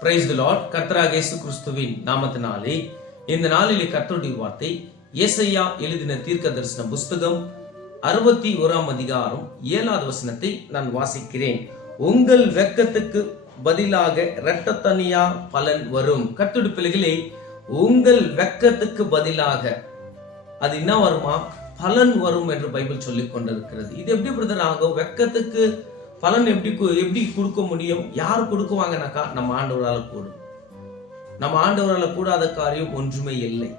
Praise the Lord கர்த்தராக இயேசு கிறிஸ்துவின் நாமத்தினாலே இந்த நாளிலே கர்த்தருடைய வார்த்தை ஏசையா எழுதின தீர்க்க தரிசன புஸ்தகம் அறுபத்தி ஓராம் அதிகாரம் ஏழாவது வசனத்தை நான் வாசிக்கிறேன். உங்கள் வெக்கத்துக்கு பதிலாக இரட்டத்தனியா பலன் வரும். கர்த்தருடைய பிள்ளைகளே உங்கள் வெக்கத்துக்கு பதிலாக அது என்ன வருமா? பலன் வரும் என்று பைபிள் சொல்லிக் கொண்டிருக்கிறது இது எப்படி பிரதர் ஆகும்? வெக்கத்துக்கு பலன் எப்படி எப்படி கொடுக்க முடியும்? யார் கொடுக்குவாங்கனாக்கா நம்ம ஆண்டவரால் கூடும். நம்ம ஆண்டவரால் கூடாத காரியம் ஒன்றுமே இல்லை.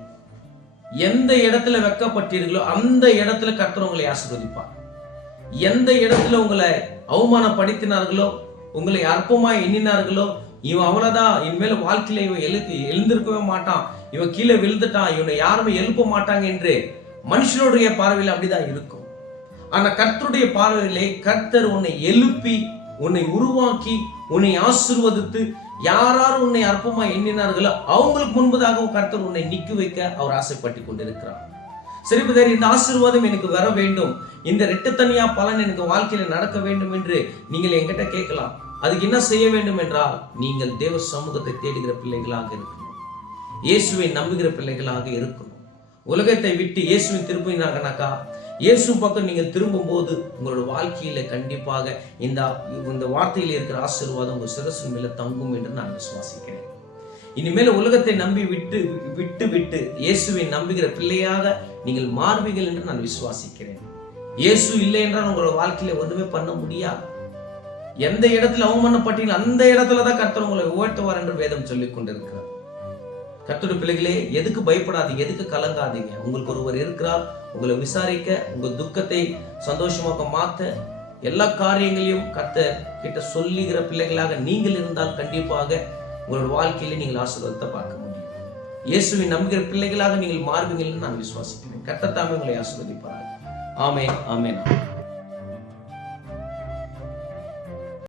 எந்த இடத்துல வெக்கப்பட்டீர்களோ அந்த இடத்துல கர்த்தர் உங்களை ஆசிர்வதிப்பார். எந்த இடத்துல உங்களை அவமானப்படுத்தினார்களோ உங்களை அற்பமாய் எண்ணினார்களோ இவன் அவ்வளவுதான் இனிமேல் வாழ்க்கையில இவன் எழு எழுந்திருக்கவே மாட்டான். இவன் கீழே விழுந்துட்டான் இவனை யாருமே எழுப்ப மாட்டாங்க என்று மனுஷனுடைய பார்வையில் அப்படிதான் இருக்கும். ஆனால் கர்த்தருடைய பார்வையிலே கர்த்தர் உன்னை எழுப்பி உன்னை உருவாக்கி உன்னை ஆசீர்வதித்து யாரார் உன்னை அற்பமா எண்ணினார்களோ அவங்களுக்கு முன்பதாக கர்த்தர் உன்னை நிக்க வைக்க அவர் ஆசைப்பட்டு கொண்டிருக்கிறார். சரி புதர் இந்த ஆசீர்வாதம் எனக்கு வர வேண்டும். இந்த ரெட்டத்தனியா பலன் எனக்கு வாழ்க்கையில நடக்க வேண்டும் என்று நீங்கள் என்கிட்ட கேட்கலாம். அதுக்கு என்ன செய்ய வேண்டும் என்றால் நீங்கள் தேவ சமூகத்தை தேடுகிற பிள்ளைகளாக இருக்கணும். இயேசுவை நம்புகிற பிள்ளைகளாக இருக்கணும். உலகத்தை விட்டு இயேசுவை திரும்பினாங்கனாக்கா இயேசு பக்கம் நீங்கள் திரும்பும்போது உங்களோட வாழ்க்கையில் கண்டிப்பாக இந்த இந்த வார்த்தையில் இருக்கிற ஆசீர்வாதம் உங்கள் சிரசு மேல தங்கும் என்று நான் விசுவாசிக்கிறேன். இனிமேல் உலகத்தை நம்பி விட்டு விட்டு விட்டு இயேசுவை நம்புகிற பிள்ளையாக நீங்கள் மாறுவீர்கள் என்று நான் விசுவாசிக்கிறேன். இயேசு இல்லை என்றால் உங்களோட வாழ்க்கையில ஒன்றுமே பண்ண முடியாது. எந்த இடத்துல அவமானப்பட்டீங்களோ அந்த இடத்துல தான் கர்த்தர் உங்களை உயர்த்துவார் என்று வேதம் சொல்லிக் கொண்டிருக்கிறார். கத்துட பிள்ளைகளே எதுக்கு பயப்படாதீங்க? எதுக்கு கலங்காதீங்க? உங்களுக்கு ஒருவர் இருக்கிறார் உங்களை விசாரிக்க உங்க துக்கத்தை சந்தோஷமாக மாத்த எல்லா காரியங்களையும் கத்த கிட்ட சொல்லுகிற பிள்ளைகளாக நீங்கள் இருந்தால் கண்டிப்பாக உங்களோட வாழ்க்கையில நீங்கள் ஆசீர்வாதத்தை பார்க்க முடியும். இயேசுவை நம்புகிற பிள்ளைகளாக நீங்கள் மாறுவீங்கள்னு நான் விசுவாசிக்கிறேன். கத்தத்தாமே உங்களை ஆசீர்வதிப்பார்கள் ஆமென் ஆமென்.